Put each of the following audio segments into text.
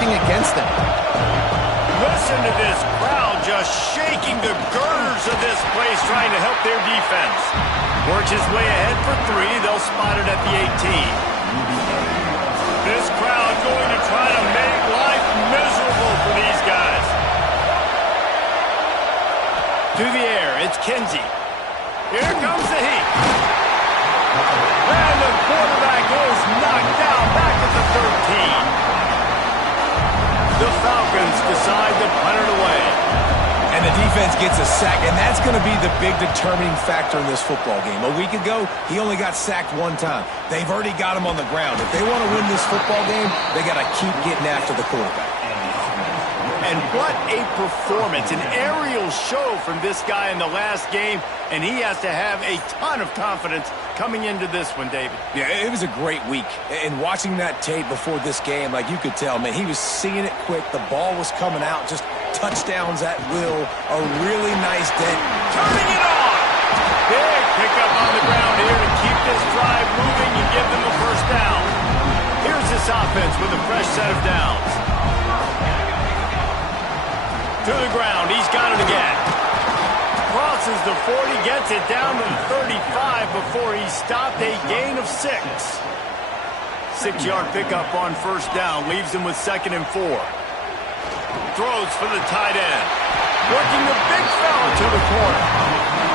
working against them. Listen to this crowd just shaking the girders of this place, trying to help their defense. Works his way ahead for three. They'll spot it at the 18. This crowd going to try to make life miserable for these guys. To the air, it's Kinsey. Here comes the heat. And the quarterback is knocked down back at the 13. The Falcons decide to punt it away. And the defense gets a sack, and that's going to be the big determining factor in this football game. A week ago, he only got sacked one time. They've already got him on the ground. If they want to win this football game, they got to keep getting after the quarterback. And what a performance, an aerial show from this guy in the last game, and he has to have a ton of confidence coming into this one, David. Yeah, it was a great week. And watching that tape before this game, like you could tell, man, he was seeing it quick. The ball was coming out, just touchdowns at will. A really nice day. Turning it on! Big pickup on the ground here to keep this drive moving and give them a first down. Here's this offense with a fresh set of downs. To the ground, he's got it again. Crosses the 40, gets it down to the 35 before he stopped, a gain of 6. 6-yard pickup on first down, leaves him with 2nd and 4. Throws for the tight end. Working the big fella to the corner.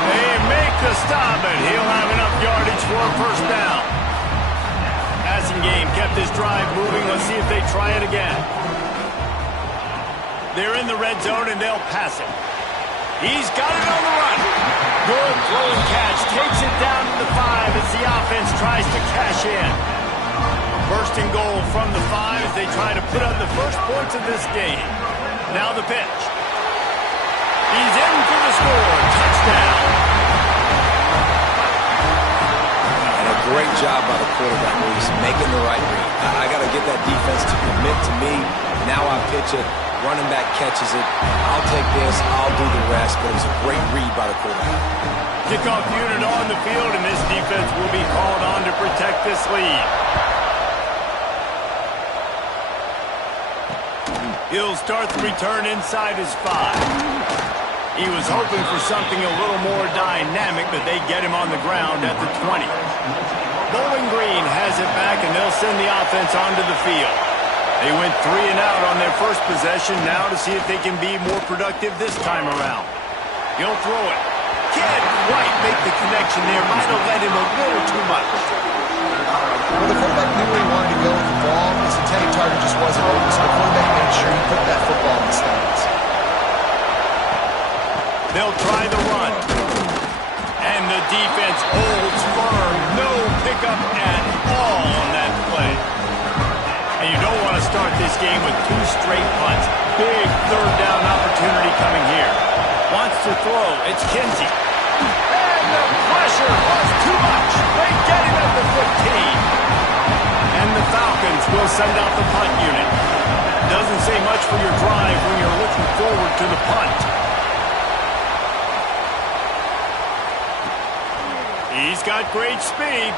They make the stop, and he'll have enough yardage for a first down. Passing game kept this drive moving. Let's see if they try it again. They're in the red zone, and they'll pass it. He's got it on the run. Good throw and catch. Takes it down to the 5 as the offense tries to cash in. First and goal from the 5 as they try to put up the first points of this game. Now the pitch. He's in for the score. Touchdown. And a great job by the quarterback, where he's making the right read. I got to get that defense to commit to me. Now I pitch it. Running back catches it. I'll take this. I'll do the rest. But it was a great read by the quarterback. Kickoff unit on the field, and this defense will be called on to protect this lead. He'll start the return inside his 5. He was hoping for something a little more dynamic, but they get him on the ground at the 20. Bowling Green has it back, and they'll send the offense onto the field. They went 3 and out on their first possession, now to see if they can be more productive this time around. He'll throw it. Can't quite make the connection there. Might have led him a little too much. Well, the quarterback knew where he wanted to go with the ball. His intended target just wasn't open, so the quarterback made sure he put that football in the stands. They'll try the run. And the defense holds firm. No pickup at all on that play. And you don't want to start this game with 2 straight punts. Big third down opportunity coming here. Wants to throw. It's Kinsey. And the pressure was too much. They get him at the 15. And the Falcons will send out the punt unit. Doesn't say much for your drive when you're looking forward to the punt. He's got great speed.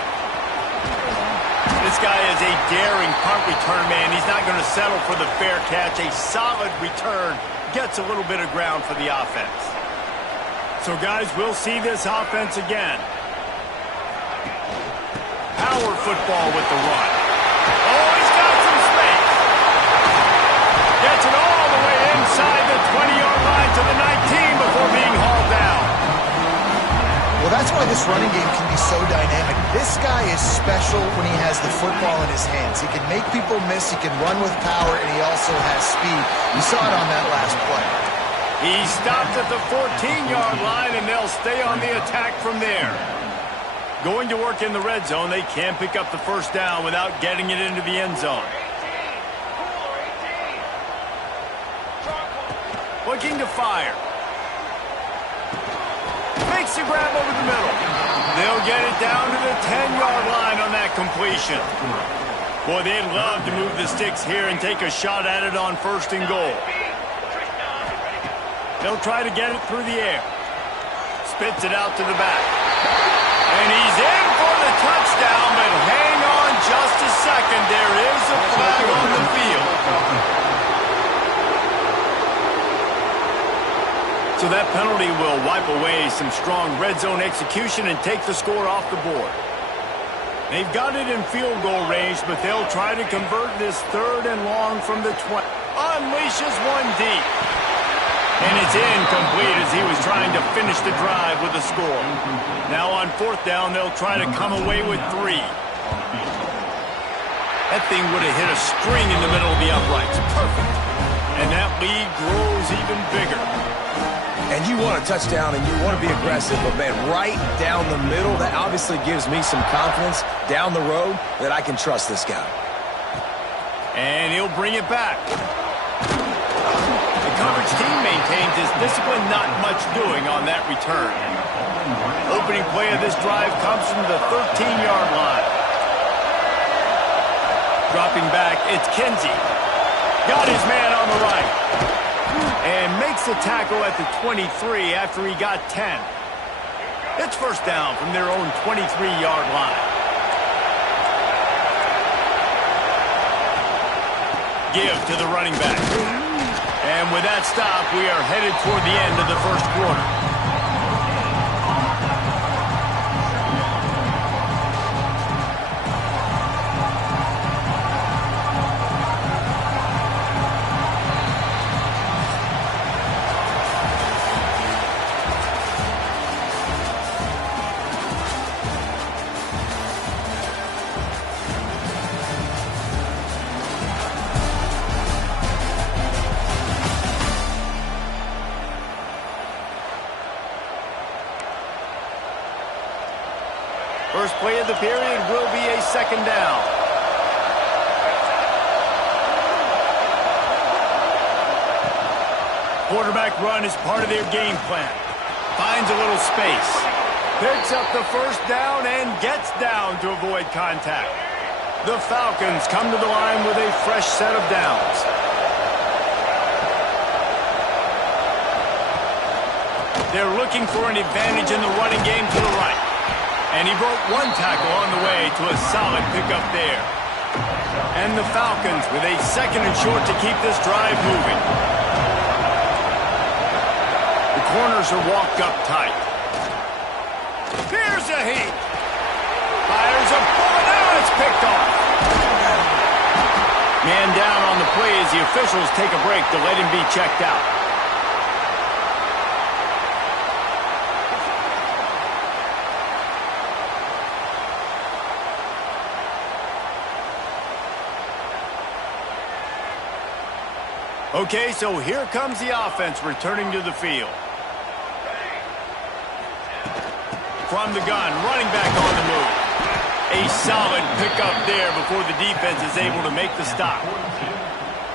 This guy is a daring punt return man. He's not going to settle for the fair catch. A solid return gets a little bit of ground for the offense. So, guys, we'll see this offense again. Power football with the run. Oh, he's got some space. Gets it all the way inside the 20-yard line to the 19 before being hauled down. Well, that's why this running game can be so dynamic. This guy is special when he has the football in his hands. He can make people miss, he can run with power, and he also has speed. You saw it on that last play. He stopped at the 14-yard line, and they'll stay on the attack from there. Going to work in the red zone, they can't pick up the first down without getting it into the end zone. Looking to fire. Makes the grab over the middle. They'll get it down to the 10-yard line on that completion. Boy, they'd love to move the sticks here and take a shot at it on first and goal. They'll try to get it through the air. Spits it out to the back. And he's in for the touchdown, but hang on just a second. There is a flag on the field. So that penalty will wipe away some strong red zone execution and take the score off the board. They've got it in field goal range, but they'll try to convert this 3rd and long from the 20. Unleashes one deep. And it's incomplete as he was trying to finish the drive with a score. Now on 4th down, they'll try to come away with 3. That thing would have hit a string in the middle of the uprights. Perfect. And that lead grows even bigger. And you want a touchdown and you want to be aggressive, but, man, right down the middle, that obviously gives me some confidence down the road that I can trust this guy. And he'll bring it back. The coverage team maintains his discipline, not much doing on that return. Opening play of this drive comes from the 13-yard line. Dropping back, it's Kinsey. Got his man on the right. And makes the tackle at the 23 after he got 10. It's 1st down from their own 23-yard line. Give to the running back. And with that stop, we are headed toward the end of the 1st quarter. First play of the period will be a 2nd down. Quarterback run is part of their game plan. Finds a little space. Picks up the 1st down and gets down to avoid contact. The Falcons come to the line with a fresh set of downs. They're looking for an advantage in the running game to the right. And he broke one tackle on the way to a solid pickup there. And the Falcons with a 2nd and short to keep this drive moving. The corners are walked up tight. Here's a heat. Fires a bullet. Now it's picked off. Man down on the play as the officials take a break to let him be checked out. Okay, so here comes the offense returning to the field. From the gun, running back on the move. A solid pickup there before the defense is able to make the stop.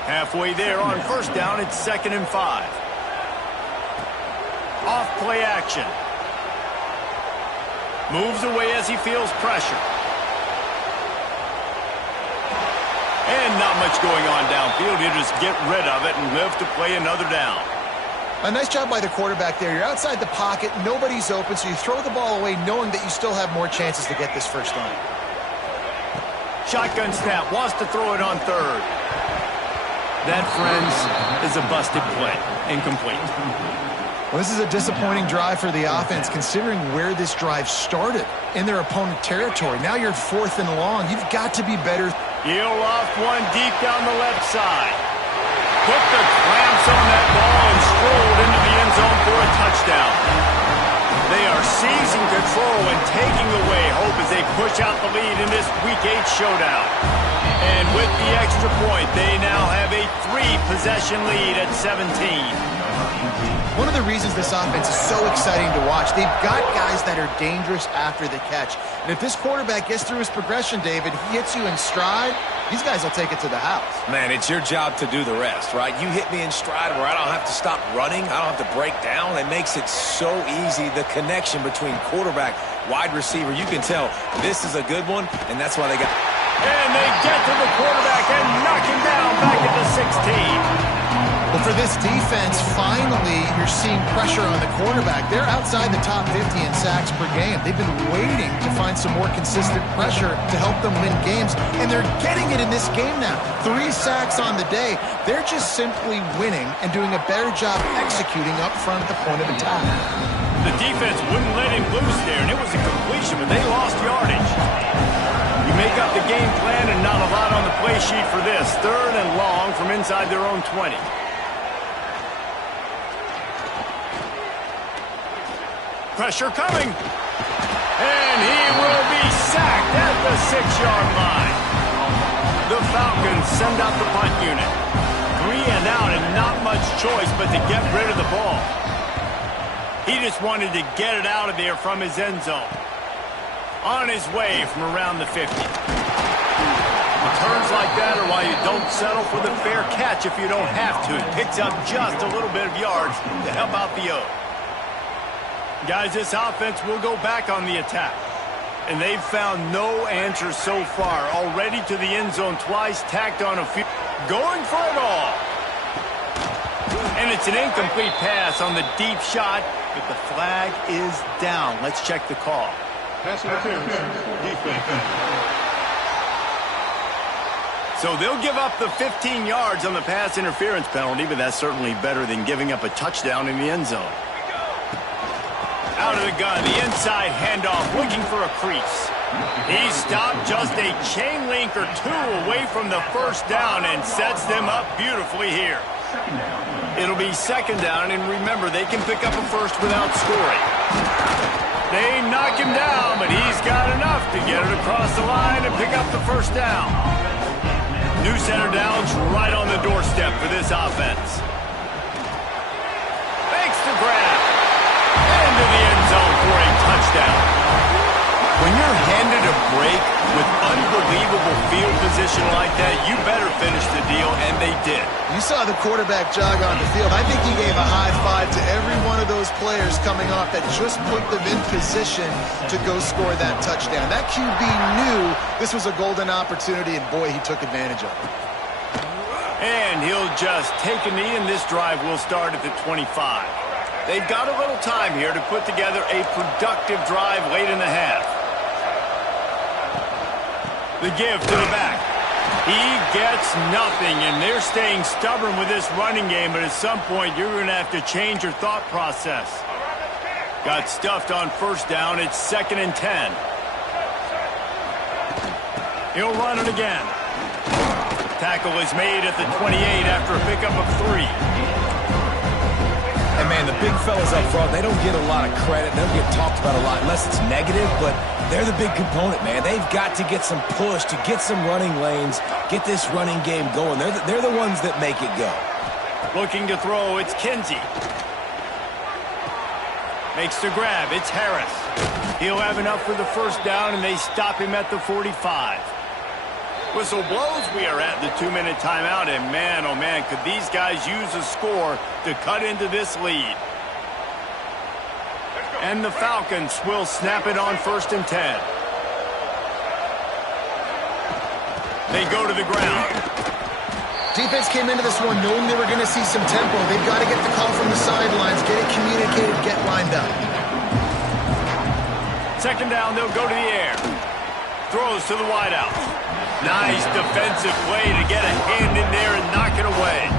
Halfway there on 1st down, it's 2nd and 5. Off play action. Moves away as he feels pressure. And not much going on downfield. You just get rid of it and live to play another down. A nice job by the quarterback there. You're outside the pocket, nobody's open, so you throw the ball away knowing that you still have more chances to get this 1st down. Shotgun snap, wants to throw it on 3rd. That, friends, is a busted play. Incomplete. Well, this is a disappointing drive for the offense, considering where this drive started in their opponent territory. Now you're 4th and long. You've got to be better. He'll loft one deep down the left side. Put the clamps on that ball and strolled into the end zone for a touchdown. They are seizing control and taking away hope as they push out the lead in this Week 8 showdown. And with the extra point, they now have a 3-possession lead at 17. One of the reasons this offense is so exciting to watch, they've got guys that are dangerous after the catch. And if this quarterback gets through his progression, David, he hits you in stride, these guys will take it to the house. Man, it's your job to do the rest, right? You hit me in stride where I don't have to stop running. I don't have to break down. It makes it so easy, the connection between quarterback, wide receiver. You can tell this is a good one, and that's why they got... And they get to the quarterback and knock him down back at the 16. Well, for this defense, finally, you're seeing pressure on the quarterback. They're outside the top 50 in sacks per game. They've been waiting to find some more consistent pressure to help them win games, and they're getting it in this game now. 3 sacks on the day. They're just simply winning and doing a better job executing up front at the point of attack. The defense wouldn't let him loose there, and it was a completion, but they lost yardage. You make up the game plan and not a lot on the play sheet for this. 3rd and long from inside their own 20. Pressure coming. And he will be sacked at the 6-yard line. The Falcons send out the punt unit. 3 and out and not much choice but to get rid of the ball. He just wanted to get it out of there from his end zone. On his way from around the 50. Returns like that are why you don't settle for the fair catch if you don't have to. It picks up just a little bit of yards to help out the O. Guys, this offense will go back on the attack. And they've found no answers so far. Already to the end zone twice, tacked on a few. Going for it all. And it's an incomplete pass on the deep shot, but the flag is down. Let's check the call. Pass interference. Defense. So they'll give up the 15 yards on the pass interference penalty, but that's certainly better than giving up a touchdown in the end zone. Out of the gun, the inside handoff, looking for a crease. He stopped just a chain link or 2 away from the first down and sets them up beautifully here. It'll be 2nd down, and remember, they can pick up a first without scoring. They knock him down, but he's got enough to get it across the line and pick up the first down. New center down's right on the doorstep for this offense. Thanks to grab. Into the end zone for a touchdown. When you're handed a break with unbelievable field position like that, you better finish the deal, and they did. You saw the quarterback jog on the field. I think he gave a high five to every one of those players coming off that just put them in position to go score that touchdown. That QB knew this was a golden opportunity, and boy, he took advantage of it. And he'll just take a knee, and this drive will start at the 25. They've got a little time here to put together a productive drive late in the half. The give to the back. He gets nothing, and they're staying stubborn with this running game, but at some point you're going to have to change your thought process. Got stuffed on 1st down. It's 2nd and 10. He'll run it again. Tackle is made at the 28 after a pickup of 3. And, man, the big fellas up front, they don't get a lot of credit. They don't get talked about a lot unless it's negative, but they're the big component, man. They've got to get some push, to get some running lanes, get this running game going. They're the ones that make it go. Looking to throw, it's Kinsey. Makes the grab, it's Harris. He'll have enough for the 1st down, and they stop him at the 45. Whistle blows, we are at the 2-minute timeout, and man, oh man, could these guys use a score to cut into this lead. And the Falcons will snap it on 1st and 10. They go to the ground. Defense came into this one knowing they were going to see some tempo. They've got to get the call from the sidelines, get it communicated, get lined up. 2nd down, they'll go to the air. Throws to the wideout. Nice defensive play to get a hand in there and knock it away.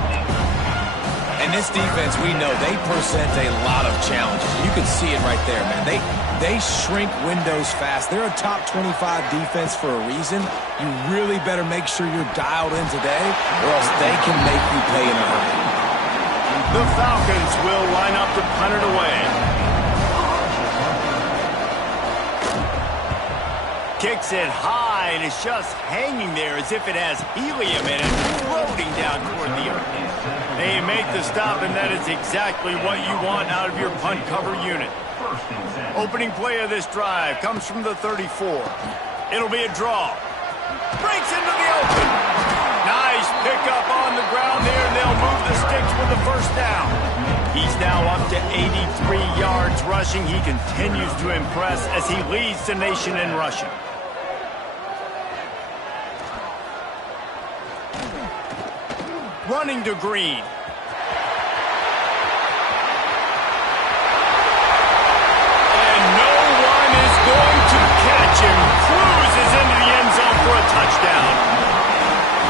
And this defense, we know, they present a lot of challenges. You can see it right there, man. They shrink windows fast. They're a top 25 defense for a reason. You really better make sure you're dialed in today, or else they can make you pay in a hurry. The Falcons will line up to punt it away. Kicks it high, and it's just hanging there as if it has helium in it, floating down toward the earth. They make the stop, and that is exactly what you want out of your punt cover unit. Opening play of this drive comes from the 34. It'll be a draw. Breaks into the open. Nice pickup on the ground there, and they'll move the sticks with the 1st down. He's now up to 83 yards rushing. He continues to impress as he leads the nation in rushing. Running to Green. cruises into the end zone for a touchdown.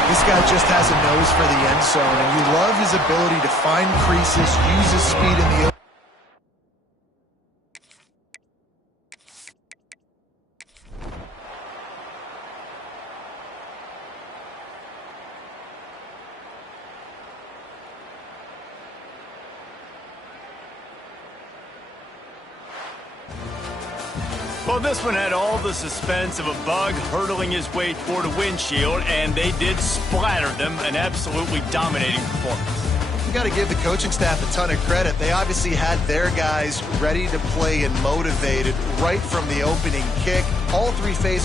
This guy just has a nose for the end zone, and you love his ability to find creases, use his speed in the Well, this one had all the suspense of a bug hurtling his way toward a windshield, and they did splatter them. An absolutely dominating performance. You got to give the coaching staff a ton of credit. They obviously had their guys ready to play and motivated right from the opening kick. All three phases